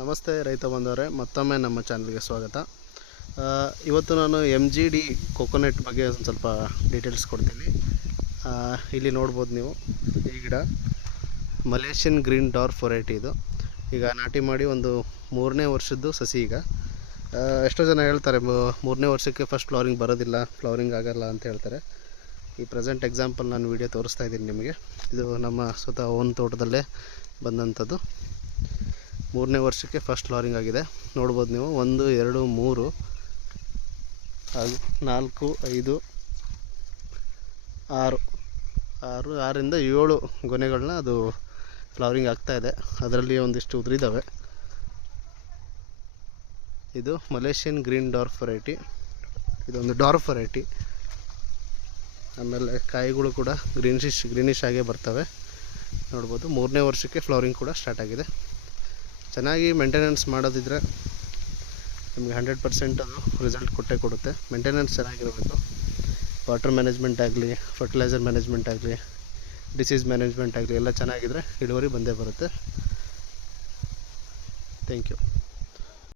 ನಮಸ್ತೆ ರೈತ ಬಂದವರೇ, ಮತ್ತೊಮ್ಮೆ ನಮ್ಮ ಚಾನಲ್ಗೆ ಸ್ವಾಗತ. ಇವತ್ತು ನಾನು ಎಂ ಜಿ ಡಿ ಕೊಕೊನೆಟ್ ಬಗ್ಗೆ ಒಂದು ಸ್ವಲ್ಪ ಡೀಟೇಲ್ಸ್ ಕೊಡ್ತೀನಿ. ಇಲ್ಲಿ ನೋಡ್ಬೋದು ನೀವು, ಈ ಗಿಡ. ಮಲೇಷಿಯನ್ ಗ್ರೀನ್ ಡಾರ್ ಫೊರೈಟಿ ಇದು. ಈಗ ನಾಟಿ ಮಾಡಿ ಒಂದು ಮೂರನೇ ವರ್ಷದ್ದು ಸಸಿ ಈಗ. ಎಷ್ಟೋ ಜನ ಹೇಳ್ತಾರೆ ಮೂರನೇ ವರ್ಷಕ್ಕೆ ಫಸ್ಟ್ ಫ್ಲವರಿಂಗ್ ಬರೋದಿಲ್ಲ ಫ್ಲವರಿಂಗ್ ಆಗೋಲ್ಲ ಅಂತ ಹೇಳ್ತಾರೆ. ಈ ಪ್ರೆಸೆಂಟ್ ಎಕ್ಸಾಂಪಲ್ ನಾನು ವಿಡಿಯೋ ತೋರಿಸ್ತಾ ಇದ್ದೀನಿ ನಿಮಗೆ. ಇದು ನಮ್ಮ ಸ್ವತಃ ಓನ್ ತೋಟದಲ್ಲೇ ಬಂದಂಥದ್ದು. ಮೂರನೇ ವರ್ಷಕ್ಕೆ ಫಸ್ಟ್ ಫ್ಲವರಿಂಗ್ ಆಗಿದೆ. ನೋಡ್ಬೋದು ನೀವು, ಒಂದು, ಎರಡು, ಮೂರು, ಹಾಗೂ ನಾಲ್ಕು, ಐದು, ಆರು. ಆರು, ಆರಿಂದ ಏಳು ಗೊನೆಗಳನ್ನ ಅದು ಫ್ಲವರಿಂಗ್ ಆಗ್ತಾ ಇದೆ. ಅದರಲ್ಲಿ ಒಂದಿಷ್ಟು ಉದುರಿದ್ದಾವೆ ಇದು ಮಲೇಷಿಯನ್ ಗ್ರೀನ್ ಡಾರ್ಫ್ ವೆರೈಟಿ. ಇದೊಂದು ಡಾರ್ಫ್ ವೆರೈಟಿ. ಆಮೇಲೆ ಕಾಯಿಗಳು ಕೂಡ ಗ್ರೀನಿಶ್ ಗ್ರೀನಿಶ್ ಆಗೇ ಬರ್ತವೆ. ನೋಡ್ಬೋದು ಮೂರನೇ ವರ್ಷಕ್ಕೆ ಫ್ಲವರಿಂಗ್ ಕೂಡ ಸ್ಟಾರ್ಟ್ ಆಗಿದೆ. ಚೆನ್ನಾಗಿ ಮೇಂಟೆನೆನ್ಸ್ ಮಾಡೋದಿದ್ರೆ ನಿಮಗೆ ಹಂಡ್ರೆಡ್ ಪರ್ಸೆಂಟ್ ಅದು ರಿಸಲ್ಟ್ ಕೊಟ್ಟೇ ಕೊಡುತ್ತೆ. ಮೇಂಟೆನೆನ್ಸ್ ಚೆನ್ನಾಗಿರಬೇಕು. ವಾಟರ್ ಮ್ಯಾನೇಜ್ಮೆಂಟ್ ಆಗಲಿ ಫರ್ಟಿಲೈಸರ್ ಮ್ಯಾನೇಜ್ಮೆಂಟ್ ಆಗಲಿ ಡಿಸೀಸ್ ಮ್ಯಾನೇಜ್ಮೆಂಟ್ ಆಗಲಿ ಎಲ್ಲ ಚೆನ್ನಾಗಿದ್ರೆ ಇಳುವರಿ ಬಂದೇ ಬರುತ್ತೆ. Thank you